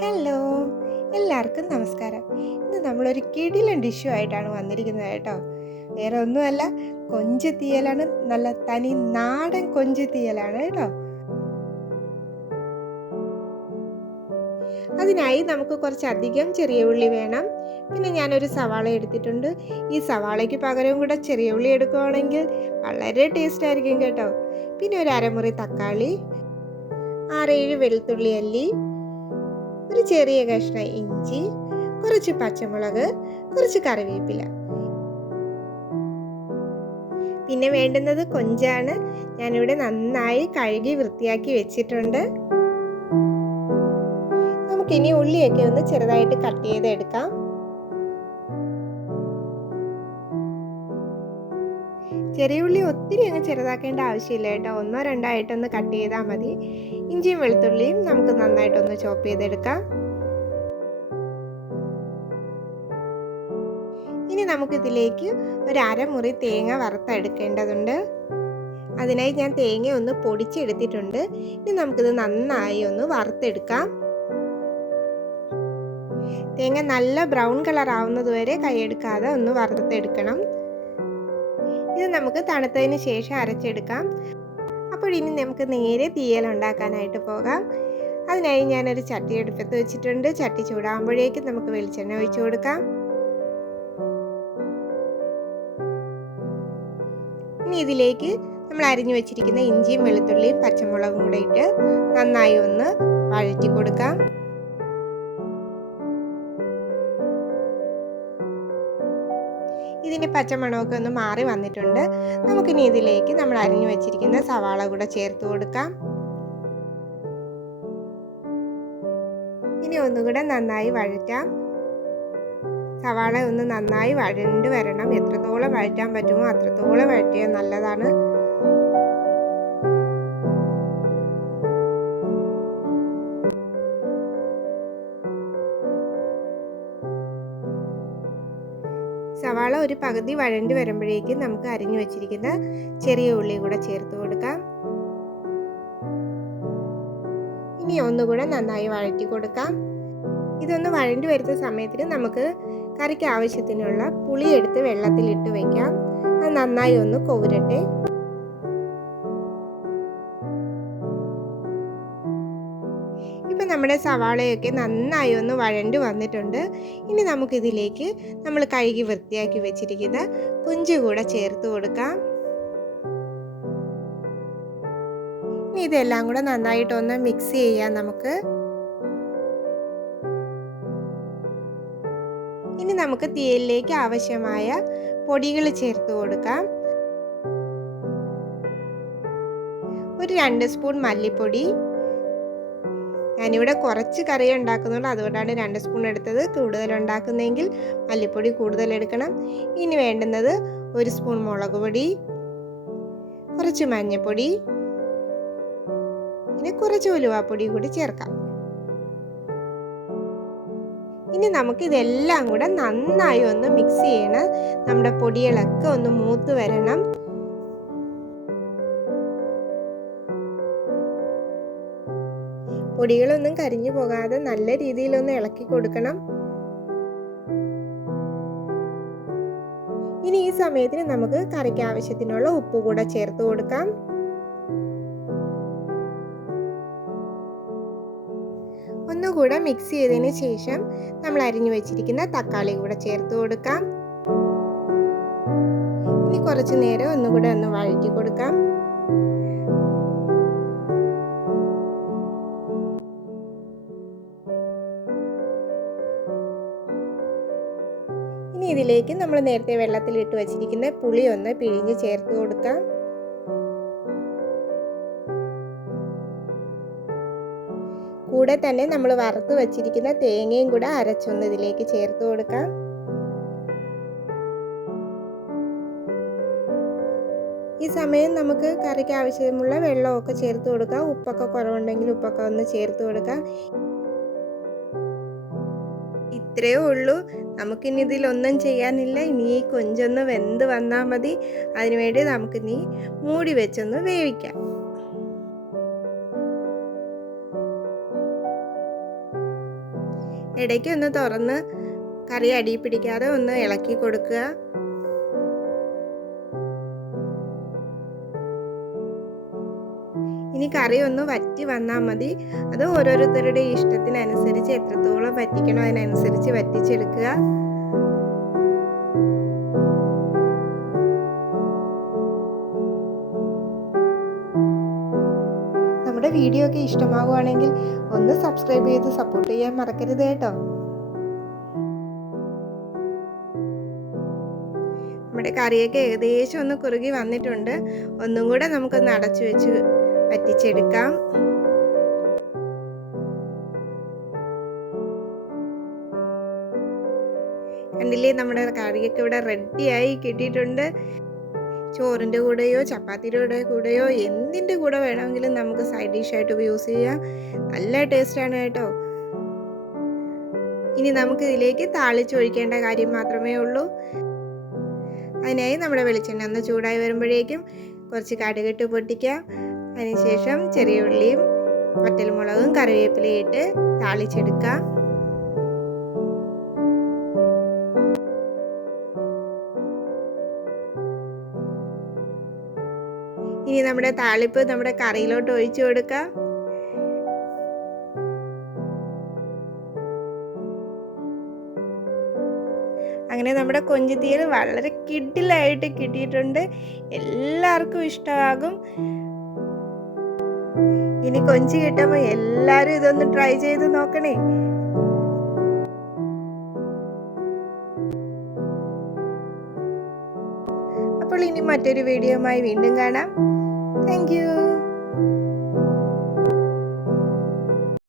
Hello, എല്ലാവർക്കും നമസ്കാരം. ഇന്ന് നമ്മളൊരു കിടിലൻ ഡിഷുമായിട്ടാണ് വന്നിരിക്കുന്നത് കേട്ടോ. വേറെ ഒന്നുമല്ല, കൊഞ്ച് തീയലാണ്. നല്ല തനി നാടൻ കൊഞ്ച് തീയലാണ് കേട്ടോ. അതിനായി നമുക്ക് കുറച്ചധികം ചെറിയ ഉള്ളി വേണം. പിന്നെ ഞാനൊരു സവാള എടുത്തിട്ടുണ്ട്. ഈ സവാളയ്ക്ക് പകരം കൂടെ ചെറിയ ഉള്ളി എടുക്കുകയാണെങ്കിൽ വളരെ ടേസ്റ്റ് ആയിരിക്കും കേട്ടോ. പിന്നെ ഒരു അരമുറി തക്കാളി, 6-7 വെളുത്തുള്ളി അല്ലി, ഒരു ചെറിയ കഷ്ണം ഇഞ്ചി, കുറച്ച് പച്ചമുളക്, കുറച്ച് കറിവേപ്പില. പിന്നെ വേണ്ടുന്നത് കൊഞ്ചാണ്. ഞാനിവിടെ നന്നായി കഴുകി വൃത്തിയാക്കി വെച്ചിട്ടുണ്ട്. നമുക്കിനി ഉള്ളിയൊക്കെ ഒന്ന് ചെറുതായിട്ട് കട്ട് ചെയ്തെടുക്കാം. ചെറിയ ഉള്ളി ഒത്തിരി അങ്ങ് ചെറുതാക്കേണ്ട ആവശ്യമില്ല കേട്ടോ. 1-2 ആയിട്ടൊന്ന് കട്ട് ചെയ്താൽ മതി. ഇഞ്ചിയും വെളുത്തുള്ളിയും നമുക്ക് നന്നായിട്ടൊന്ന് ചോപ്പ് ചെയ്തെടുക്കാം. ഇനി നമുക്കിതിലേക്ക് ഒരു അരമുറി തേങ്ങ വറുത്തെടുക്കേണ്ടതുണ്ട്. അതിനായി ഞാൻ തേങ്ങ ഒന്ന് പൊടിച്ചെടുത്തിട്ടുണ്ട്. ഇനി നമുക്കിത് നന്നായി ഒന്ന് വറുത്തെടുക്കാം. തേങ്ങ നല്ല ബ്രൗൺ കളർ ആവുന്നത് വരെ കൈയെടുക്കാതെ ഒന്ന് വറുത്തെടുക്കണം. ഇത് നമുക്ക് തണുത്തതിന് ശേഷം അരച്ചെടുക്കാം. അപ്പോൾ ഇനി നമുക്ക് നേരെ തീയൽ ഉണ്ടാക്കാനായിട്ട് പോകാം. അതിനായി ഞാനൊരു ചട്ടി അടുപ്പത്ത് വെച്ചിട്ടുണ്ട്. ചട്ടി ചൂടാകുമ്പോഴേക്കും നമുക്ക് വെളിച്ചെണ്ണ ഒഴിച്ചു കൊടുക്കാം. ഇനി ഇതിലേക്ക് നമ്മൾ അരിഞ്ഞു വെച്ചിരിക്കുന്ന ഇഞ്ചിയും വെളുത്തുള്ളിയും പച്ചമുളകും കൂടെ ഇട്ട് നന്നായി ഒന്ന് വഴറ്റി കൊടുക്കാം. ഇതിൻ്റെ പച്ചമണമൊക്കെ ഒന്ന് മാറി വന്നിട്ടുണ്ട്. നമുക്കിനി ഇതിലേക്ക് നമ്മൾ അരിഞ്ഞു വെച്ചിരിക്കുന്ന സവാള കൂടെ ചേർത്ത് കൊടുക്കാം. ഇനി ഒന്നുകൂടെ നന്നായി വഴറ്റാം. സവാള ഒന്ന് നന്നായി വഴണ്ട് വരണം. എത്രത്തോളം വഴറ്റാൻ പറ്റുമോ അത്രത്തോളം വഴറ്റിയാൽ നല്ലതാണ്. സവാള ഒരു പകുതി വഴണ്ടി വരുമ്പോഴേക്കും നമുക്ക് അരിഞ്ഞു വെച്ചിരിക്കുന്ന ചെറിയ ഉള്ളി കൂടെ ചേർത്ത് കൊടുക്കാം. ഇനി ഒന്നുകൂടെ നന്നായി വഴറ്റി കൊടുക്കാം. ഇതൊന്ന് വഴണ്ടി വരുന്ന സമയത്തിന് നമുക്ക് കറിക്ക് ആവശ്യത്തിനുള്ള പുളി എടുത്ത് വെള്ളത്തിലിട്ട് വയ്ക്കാം. അത് നന്നായി ഒന്ന് കോരട്ടെ. ഇപ്പം നമ്മുടെ സവാളയൊക്കെ നന്നായി ഒന്ന് വഴണ്ടി വന്നിട്ടുണ്ട്. ഇനി നമുക്കിതിലേക്ക് നമ്മൾ കഴുകി വൃത്തിയാക്കി വെച്ചിരിക്കുന്ന കൊഞ്ച് കൂടെ ചേർത്ത് കൊടുക്കാം. ഇനി ഇതെല്ലാം കൂടെ നന്നായിട്ടൊന്ന് മിക്സ് ചെയ്യാം നമുക്ക്. ഇനി നമുക്ക് തീയലിലേക്ക് ആവശ്യമായ പൊടികൾ ചേർത്ത് കൊടുക്കാം. ഒരു 2 സ്പൂൺ മല്ലിപ്പൊടി. ഞാനിവിടെ കുറച്ച് കറി ഉണ്ടാക്കുന്നുള്ളൂ, അതുകൊണ്ടാണ് 2 സ്പൂൺ എടുത്തത്. കൂടുതൽ ഉണ്ടാക്കുന്നതെങ്കിൽ മല്ലിപ്പൊടി കൂടുതൽ എടുക്കണം. ഇനി വേണ്ടുന്നത് 1 സ്പൂൺ മുളക് പൊടി, കുറച്ച് മഞ്ഞൾപ്പൊടി, പിന്നെ കുറച്ച് ഉലുവാപ്പൊടി കൂടി ചേർക്കാം. ഇനി നമുക്ക് ഇതെല്ലാം കൂടെ നന്നായി ഒന്ന് മിക്സ് ചെയ്യണം. നമ്മുടെ പൊടികളൊക്കെ ഒന്ന് മൂത്ത് വരണം. പൊടികളൊന്നും കരിഞ്ഞു പോകാതെ നല്ല രീതിയിലൊന്ന് ഇളക്കി കൊടുക്കണം. ഇനി ഈ സമയത്തിന് നമുക്ക് കറിക്ക് ആവശ്യത്തിനുള്ള ഉപ്പ് കൂടെ ചേർത്ത് കൊടുക്കാം. ഒന്നുകൂടെ മിക്സ് ചെയ്തതിന് ശേഷം നമ്മൾ അരിഞ്ഞു വെച്ചിരിക്കുന്ന തക്കാളി കൂടെ ചേർത്ത് കൊടുക്കാം. ഇനി കുറച്ച് നേരം ഒന്നുകൂടെ ഒന്ന് വഴറ്റി കൊടുക്കാം. ഇനി ഇതിലേക്ക് നമ്മൾ നേരത്തെ വെള്ളത്തിലിട്ട് വെച്ചിരിക്കുന്ന പുളി ഒന്ന് പിഴിഞ്ഞ് ചേർത്ത് കൊടുക്കാം. കൂടെ തന്നെ നമ്മൾ വറുത്ത് വെച്ചിരിക്കുന്ന തേങ്ങയും കൂടെ അരച്ചൊന്ന് ഇതിലേക്ക് ചേർത്ത് കൊടുക്കാം. ഈ സമയം നമുക്ക് കറിക്ക് ആവശ്യമുള്ള വെള്ളമൊക്കെ ചേർത്ത് കൊടുക്കാം. ഉപ്പൊക്കെ കുറവുണ്ടെങ്കിൽ ഉപ്പൊക്കെ ഒന്ന് ചേർത്ത് കൊടുക്കാം. ഇത്രയേ ഉള്ളൂ. നമുക്കിനി ഇതിലൊന്നും ചെയ്യാനില്ല. ഇനി ഈ കൊഞ്ചൊന്ന് വെന്ത് വന്നാൽ മതി. അതിനുവേണ്ടി നമുക്കിനി മൂടി വെച്ചൊന്ന് വേവിക്കാം. ഇടയ്ക്ക് ഒന്ന് തുറന്ന് കറി അടി പിടിക്കാതെ ഒന്ന് ഇളക്കി കൊടുക്കുക. ഇനി കറി ഒന്ന് വറ്റി വന്നാൽ മതി. അത് ഓരോരുത്തരുടെ ഇഷ്ടത്തിനനുസരിച്ച് എത്രത്തോളം വറ്റിക്കണോ അതിനനുസരിച്ച് വറ്റിച്ചെടുക്കുക. നമ്മുടെ വീഡിയോ ഒക്കെ ഇഷ്ടമാവുകയാണെങ്കിൽ ഒന്ന് സബ്സ്ക്രൈബ് ചെയ്ത് സപ്പോർട്ട് ചെയ്യാൻ മറക്കരുത് കേട്ടോ. നമ്മുടെ കറിയൊക്കെ ഏകദേശം ഒന്ന് കുറുകി വന്നിട്ടുണ്ട്. ഒന്നും കൂടെ നമുക്കൊന്ന് അടച്ചു വെച്ച് വറ്റിച്ചെടുക്കാം. കണ്ടില്ലേ, നമ്മുടെ കറിയൊക്കെ ഇവിടെ റെഡിയായി കിട്ടിയിട്ടുണ്ട്. ചോറിൻ്റെ കൂടെയോ ചപ്പാത്തിയുടെ കൂടെയോ എന്തിൻ്റെ കൂടെ വേണമെങ്കിലും നമുക്ക് സൈഡ് ഡിഷായിട്ട് യൂസ് ചെയ്യാം. നല്ല ടേസ്റ്റാണ് കേട്ടോ. ഇനി നമുക്ക് ഇതിലേക്ക് താളിച്ചൊഴിക്കേണ്ട കാര്യം മാത്രമേ ഉള്ളൂ. അതിനായി നമ്മുടെ വെളിച്ചെണ്ണ ഒന്ന് ചൂടായി വരുമ്പോഴേക്കും കുറച്ച് കടുകിട്ട് പൊട്ടിക്കാം. അതിനുശേഷം ചെറിയ ഉള്ളിയും വറ്റൽമുളകും കറിവേപ്പിലയും ഇട്ട് താളിച്ചെടുക്കാം. ഇനി നമ്മുടെ താളിപ്പ് നമ്മുടെ കറിയിലോട്ട് ഒഴിച്ചു കൊടുക്കാം. അങ്ങനെ നമ്മുടെ കൊഞ്ചുതീയൽ വളരെ കിടിലായിട്ട് കിട്ടിയിട്ടുണ്ട്. എല്ലാവർക്കും ഇഷ്ടമാകും. ഇനി കൊഞ്ച് കിട്ടുമ്പോൾ എല്ലാവരും ഇതൊന്ന് ട്രൈ ചെയ്ത് നോക്കണേ. അപ്പോൾ ഇനി മറ്റൊരു വീഡിയോയുമായി വീണ്ടും കാണാം.